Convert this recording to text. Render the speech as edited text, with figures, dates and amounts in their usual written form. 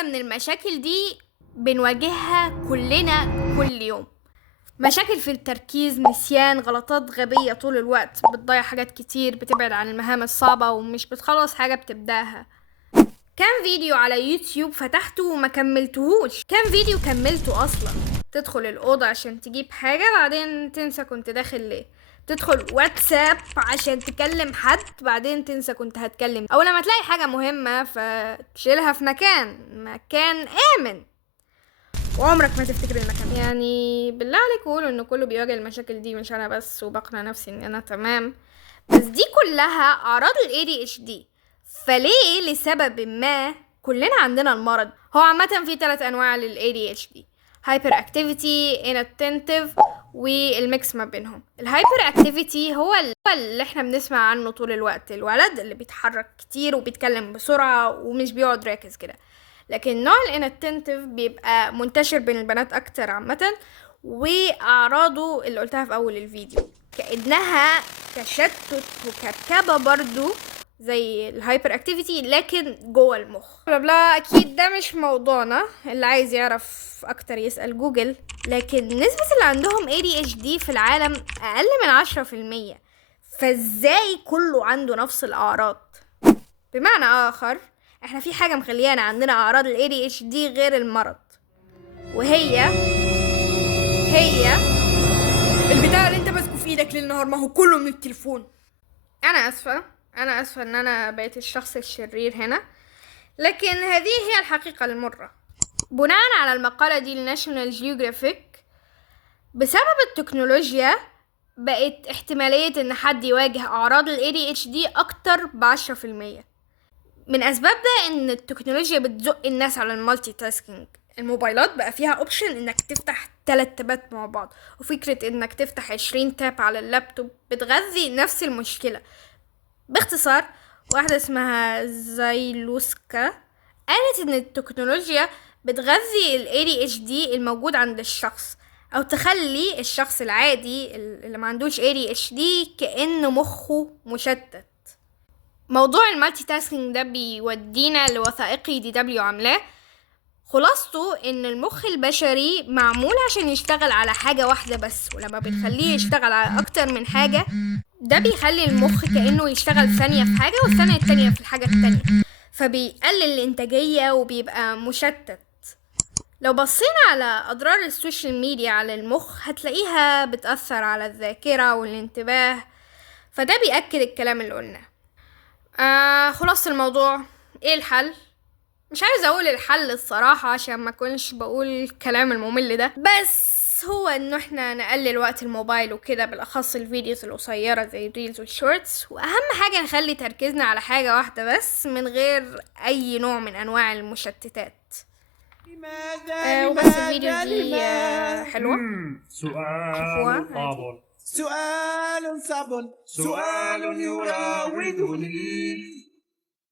واحدة من المشاكل دي بنواجهها كلنا كل يوم. مشاكل في التركيز، نسيان، غلطات غبية طول الوقت، بتضيع حاجات كتير، بتبعد عن المهام الصعبة ومش بتخلص حاجة بتبدأها. كان فيديو على يوتيوب فتحته وما كملتهوش، كان فيديو كملته اصلا. تدخل الأوضة عشان تجيب حاجة بعدين تنسى كنت داخل ليه، تدخل واتساب عشان تكلم حد بعدين تنسى كنت هتكلم، او لما تلاقي حاجة مهمة فتشيلها في مكان آمن وعمرك ما تفتكر المكان. يعني بالله عليك قولوا ان كله بيواجه المشاكل دي، مش انا بس وبقنع نفسي ان انا تمام. بس دي كلها اعراض ال ADHD. فليه لسبب ما كلنا عندنا المرض؟ هو عامة في 3 انواع لل ADHD: هايبر اكتيفيتي، inattentive، والميكس ما بينهم. الهايبر اكتيفيتي هو اللي احنا بنسمع عنه طول الوقت، الولد اللي بيتحرك كتير وبيتكلم بسرعة ومش بيقعد راكز كده. لكن نوع الاناتنتيف بيبقى منتشر بين البنات اكتر عامة، واعراضه اللي قلتها في اول الفيديو كأنها تشتت وكركبة برضو زي الهايبر اكتيفيتي لكن جوه المخ. بلا اكيد ده مش موضوعنا، اللي عايز يعرف اكتر يسأل جوجل. لكن نسبة اللي عندهم ADHD في العالم اقل من 10%. فازاي كله عنده نفس الاعراض؟ بمعنى اخر، احنا في حاجة مخليانا عندنا اعراض ال ADHD غير المرض، وهي البتاع اللي انت ماسكه في ايدك ليل نهار، ما هو كله من التليفون. انا اسفة ان انا بقيت الشخص الشرير هنا، لكن هذه هي الحقيقة المرة. بناء على المقالة دي لناشونال جيوغرافيك، بسبب التكنولوجيا بقت احتمالية ان حد يواجه اعراض ال ADHD اكتر ب10%. من اسباب ده ان التكنولوجيا بتزق الناس على المالتي تاسكينج. الموبايلات بقى فيها اوبشن انك تفتح 3 تابات مع بعض، وفكرة انك تفتح 20 تاب على اللابتوب بتغذي نفس المشكلة. باختصار، واحدة اسمها زايلوسكا قالت ان التكنولوجيا بتغذي ال ADHD الموجود عند الشخص، او تخلي الشخص العادي اللي ما عندوش ADHD كأنه مخه مشتت. موضوع المالتي تاسكينج ده بيودينا لوثائقي DW عاملاه. خلاصته ان المخ البشري معمول عشان يشتغل على حاجة واحدة بس، ولما بنخليه يشتغل على اكتر من حاجة ده بيخلي المخ كأنه يشتغل ثانية في حاجة والثانية التانية في الحاجة التانية، فبيقلل الانتاجية وبيبقى مشتت. لو بصينا على اضرار السوشيال ميديا على المخ هتلاقيها بتأثر على الذاكرة والانتباه، فده بيأكد الكلام اللي قلناه. خلاص الموضوع ايه الحل؟ مش عايزه اقول الحل الصراحه عشان ما اكونش بقول الكلام الممل ده، بس هو انه احنا نقلل وقت الموبايل وكده، بالاخص الفيديوز القصيره زي الريلز والشورتس، واهم حاجه نخلي تركيزنا على حاجه واحده بس من غير اي نوع من انواع المشتتات. وبس الفيديو دي حلوه. سؤال صعب، سؤال صعب، سؤال يراودني.